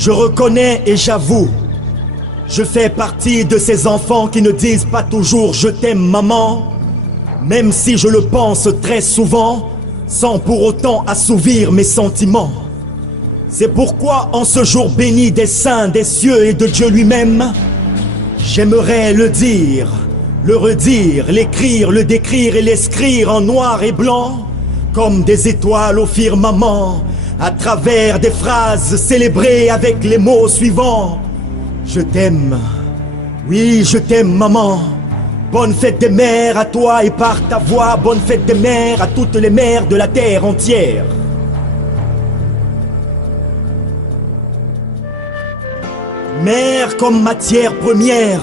Je reconnais et j'avoue, je fais partie de ces enfants qui ne disent pas toujours je t'aime maman, même si je le pense très souvent, sans pour autant assouvir mes sentiments. C'est pourquoi en ce jour béni des saints, des cieux et de Dieu lui-même, j'aimerais le dire, le redire, l'écrire, le décrire et l'escrire en noir et blanc, comme des étoiles au firmament, à travers des phrases célébrées avec les mots suivants. Je t'aime, oui je t'aime maman. Bonne fête des mères à toi et par ta voix, bonne fête des mères à toutes les mères de la terre entière. Mère comme matière première,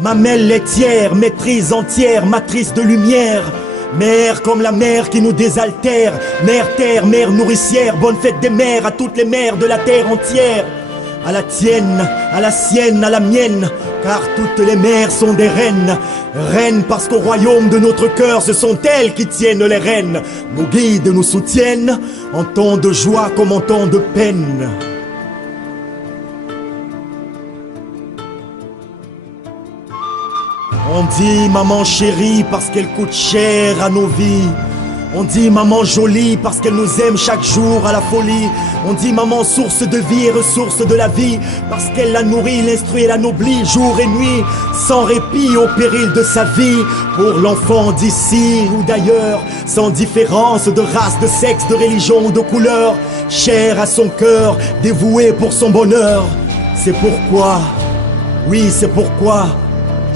mamelle laitière, maîtrise entière, matrice de lumière. Mère comme la mer qui nous désaltère, mère terre, mère nourricière, bonne fête des mères à toutes les mères de la terre entière. À la tienne, à la sienne, à la mienne, car toutes les mères sont des reines. Reines parce qu'au royaume de notre cœur, ce sont elles qui tiennent les rênes. Nous guident, nous soutiennent, en temps de joie comme en temps de peine. On dit maman chérie parce qu'elle coûte cher à nos vies. On dit maman jolie parce qu'elle nous aime chaque jour à la folie. On dit maman source de vie et ressource de la vie parce qu'elle la nourrit, l'instruit et l'anoblit jour et nuit, sans répit au péril de sa vie. Pour l'enfant d'ici ou d'ailleurs, sans différence de race, de sexe, de religion ou de couleur, chère à son cœur, dévouée pour son bonheur. C'est pourquoi, oui c'est pourquoi,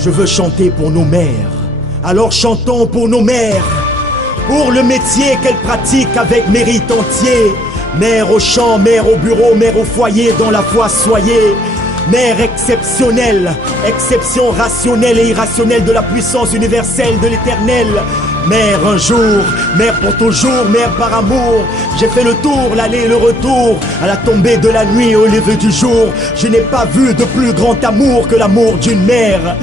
je veux chanter pour nos mères. Alors chantons pour nos mères, pour le métier qu'elles pratiquent avec mérite entier. Mère au champ, mère au bureau, mère au foyer, dans la foi soyez. Mère exceptionnelle, exception rationnelle et irrationnelle de la puissance universelle de l'éternel. Mère un jour, mère pour toujours, mère par amour. J'ai fait le tour, l'aller et le retour, à la tombée de la nuit, au lever du jour. Je n'ai pas vu de plus grand amour que l'amour d'une mère.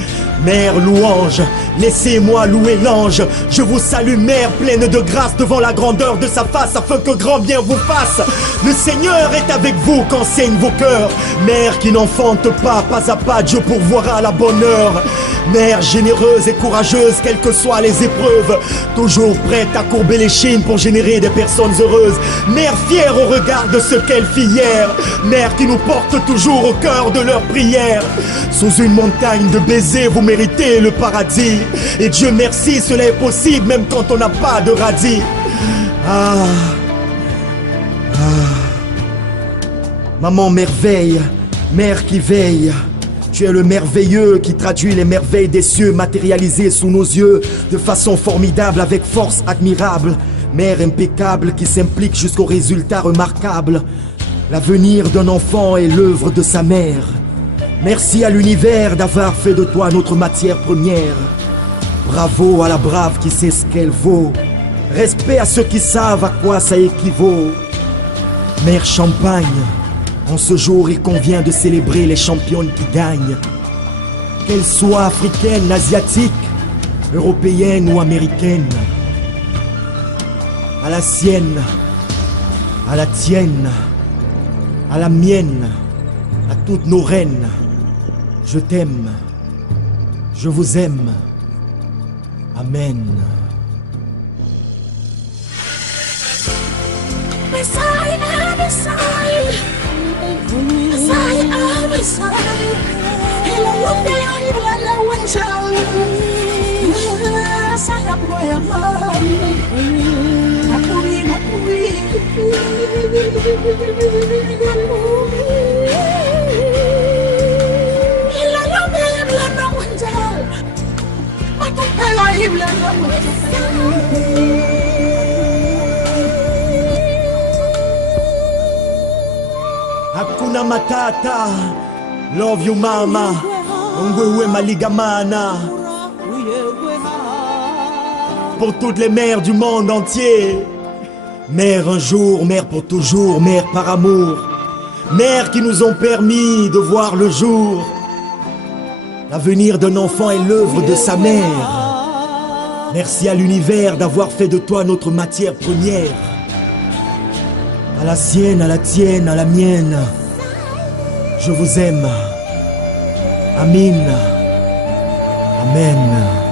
Mère louange, laissez-moi louer l'ange. Je vous salue mère pleine de grâce devant la grandeur de sa face, afin que grand bien vous fasse. Le Seigneur est avec vous qu'enseignent vos cœurs. Mère qui n'enfante pas à pas, Dieu pourvoira à la bonne heure. Mère généreuse et courageuse, quelles que soient les épreuves, toujours prête à courber les chines pour générer des personnes heureuses. Mère fière au regard de ce qu'elle fit hier. Mère qui nous porte toujours au cœur de leurs prières. Sous une montagne de baisers, vous méritez le paradis. Et Dieu merci, cela est possible même quand on n'a pas de radis. Maman merveille, mère qui veille. Tu es le merveilleux qui traduit les merveilles des cieux matérialisées sous nos yeux de façon formidable, avec force admirable. Mère impeccable qui s'implique jusqu'au résultat remarquable. L'avenir d'un enfant est l'œuvre de sa mère. Merci à l'univers d'avoir fait de toi notre matière première. Bravo à la brave qui sait ce qu'elle vaut. Respect à ceux qui savent à quoi ça équivaut. Mère champagne, en ce jour il convient de célébrer les championnes qui gagnent. Qu'elles soient africaines, asiatiques, européennes ou américaines. À la sienne, à la tienne, à la mienne, à toutes nos reines. Je t'aime, je vous aime. Amen. Hakuna Matata, love you mama, Ngwewe Maligamana. Pour toutes les mères du monde entier. Mère un jour, mère pour toujours, mère par amour. Mères qui nous ont permis de voir le jour. L'avenir d'un enfant est l'œuvre de sa mère. Merci à l'univers d'avoir fait de toi notre matière première. À la sienne, à la tienne, à la mienne. Je vous aime. Amin. Amen.